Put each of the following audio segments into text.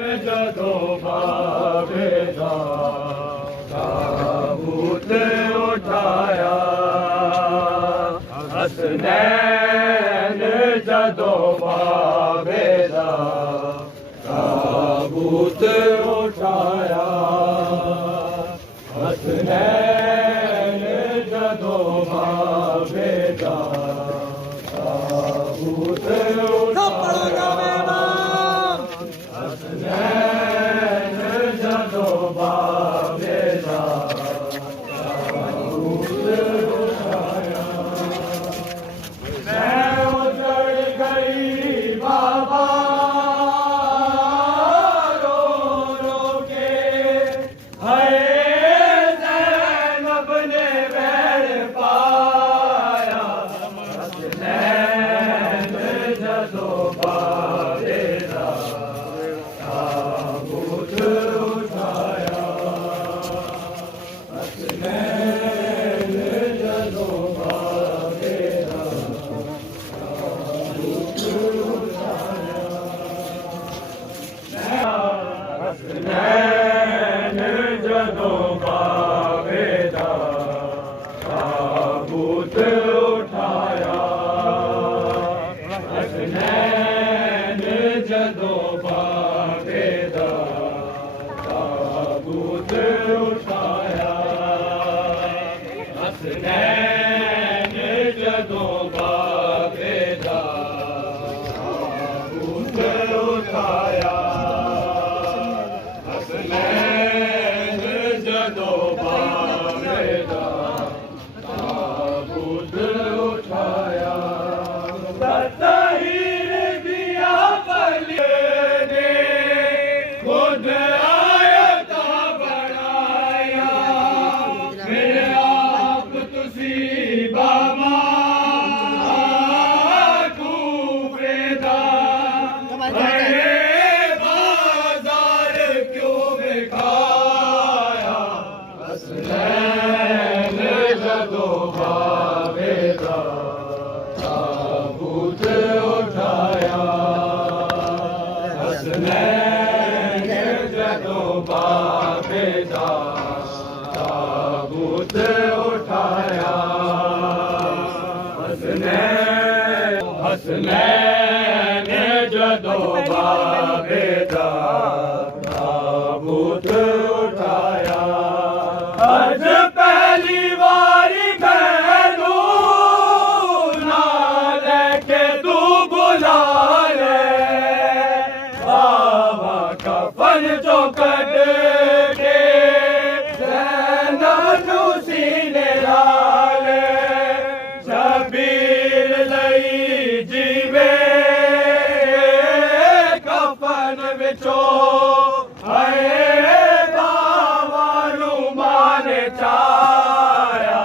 जदों बाबे दा ताबूत उठाया हसनैन जदों बाबे दा ताबूत उठाया हसनैन जदों बाबे दा ताबूत उठाया हसनैन जदों बाबे दा ताबूत उठाया मैं उजड़ गई बाबा रो रो के हाय ज़ैनब ने वैर पाया हसनैन जदों बाबे दा ताबूत उठाया हसनैन जदों बाबे दा ताबूत उठाया हसनैन जदों बाबे दा ताबूत उठाया हसनैन जदों बाबे दा ताबूत उठाया हसनैन जदों बाबे दा ताबूत उठाया हसनैन जदों बाबे दा ताबूत उठाया तहीर दिया पलिए ने खुद आयता बनाया मेरे आप तुसी बाबा कूफेदा अरे बाजार क्यों बिकाया हसनैन जदों बाबे दा ताबूत उठाया हसनैन जदों बाबे दा ताबूत उठाया हसनैन जदों बाबे दा ताबूत उठाया अज पहली बारी मैनू ना लेके तू बुला ले बाबा कफन चो कढ के ज़ैनब नू सीने ला ले शबीर लई जीवे कफन विचों हाय बाबा नू मारे चाया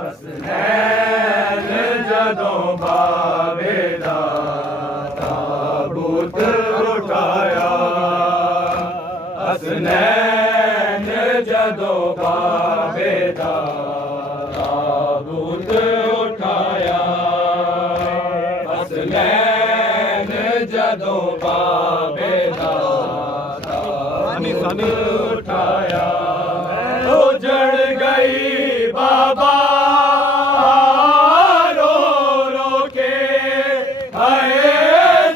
हसनैन जदों बाबे दा ताबूत उठाया हसनैन जदों बाबे दा ताबूत उठाया हसनैन जदों बाबे दा ताबूत उठाया उजड़ गई बाबा रो रो के हाय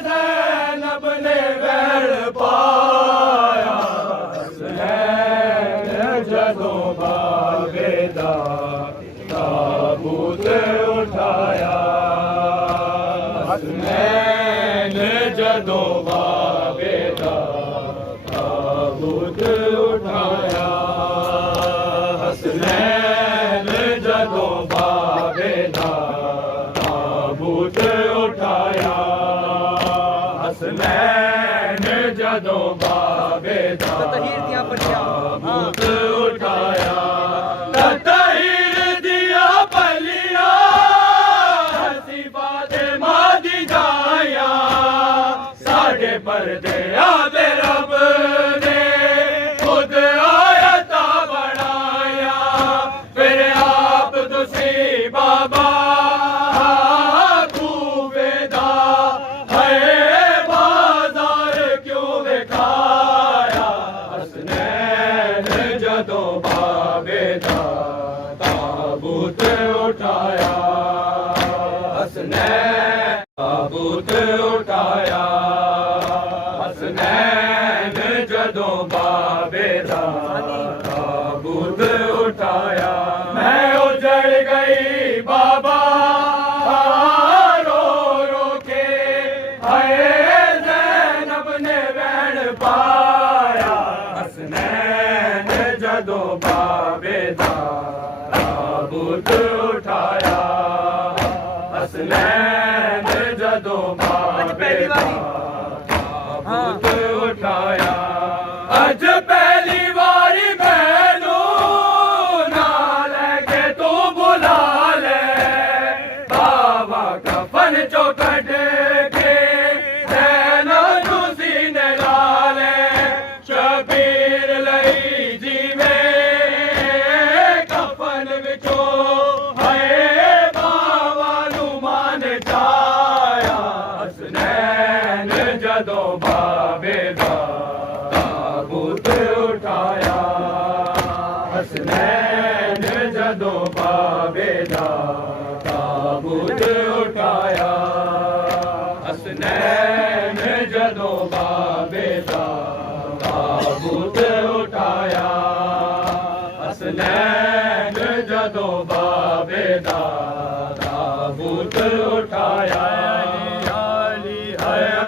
ज़ैनब ने वैर पाया हसनैन जदों बाबे दा ताबूत उठाया हसनैन जदों बाबे दा ताबूत उठाया हसनैन जदों बाबे दा ताबूत उठाया हसनैन जदों बाबे दा ताबूत उठाया तहीर दिया पलिया हसी फातिमा दी जाया साढ़े पर्दे आदे रब ने खुद आयता बनाया फिर आप तुसी बाबा कूफेदा है बाजार क्यों बेकार ताबूत उठाया हसनैन जदों बाबे दा ताबूत उठाया मैं उजड़ गई बाबा रो रो के हाय ज़ैनब ने वैन पाया हसनैन जदों बाबे दा ताबूत उठाया हसनैन जदों बाबे दा ताबूत उठाया अज पहली बारी मैनू ना लेके तू बुला ले बाबा कफन चो कट के नैना तू सीने ला ले शबीर लई जीवे कफन विचो हाय बाबा नू मान जाया हसनैन जदों बाबे दा ताबूत उठाया हसनैन जदों बाबे दा ताबूत उठाया हसनैन जदों बाबे दा ताबूत उठाया हसनैन